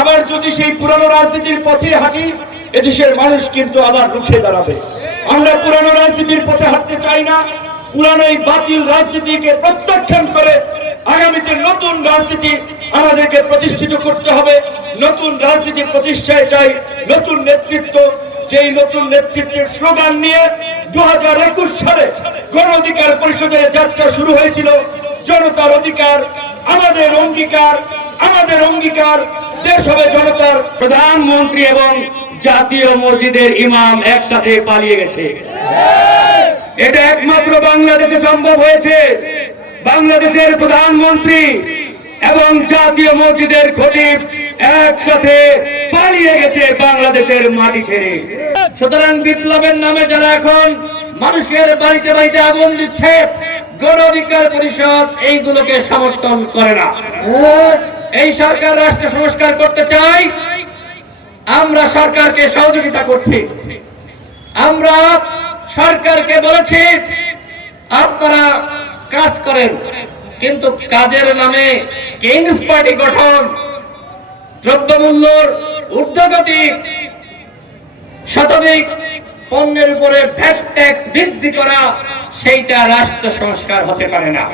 আবার যদি সেই পুরানো রাজনীতির পথে হাঁটি, এদেশের মানুষ কিন্তু আবার রুখে দাঁড়াবে। আমরা পুরানো রাজনীতির পথে হাঁটতে চাই না। পুরানো এই বাতিল রাজনীতিকে প্রত্যাখ্যান করে আগামীতে নতুন রাজনীতি আমাদেরকে প্রতিষ্ঠিত করতে হবে। নতুন রাজনীতি প্রতিষ্ঠায় চাই নতুন নেতৃত্ব। যেই নতুন নেতৃত্বের স্লোগান নিয়ে দু হাজার একুশ সালে গণ অধিকার পরিষদের যাত্রা শুরু হয়েছিল, জনতার অধিকার, আমাদের অঙ্গীকার আমাদের অঙ্গীকার দেশ হবে জনতার প্রধানমন্ত্রী এবং জাতীয় মসজিদের ইমাম একসাথে পালিয়ে গেছে। এটা একমাত্র বাংলাদেশে সম্ভব হয়েছে। বাংলাদেশের প্রধানমন্ত্রী এবং জাতীয় মসজিদের খতিব একসাথে পালিয়ে গেছে বাংলাদেশের মাটি ছেড়ে। সুতরাং বিপ্লবের নামে যারা এখন মানুষের বাড়িতে বাড়িতে আগুন দিচ্ছে, গণ অধিকার পরিষদ এইগুলোকে সমর্থন করে না। এই সরকার রাষ্ট্র সংস্কার করতে চায় আমরা সরকারকে সহযোগিতা করছি। আমরা সরকারকে বলেছি, আপনারা কাজ করেন, কিন্তু কাজের নামে কিংস পার্টি গঠন, দ্রব্যমূল্যর ঊর্ধ্বগতি শতাধিক পণ্যের উপরে ভ্যাট ট্যাক্স বৃদ্ধি করা, সেইটা রাষ্ট্র সংস্কার হতে পারে না।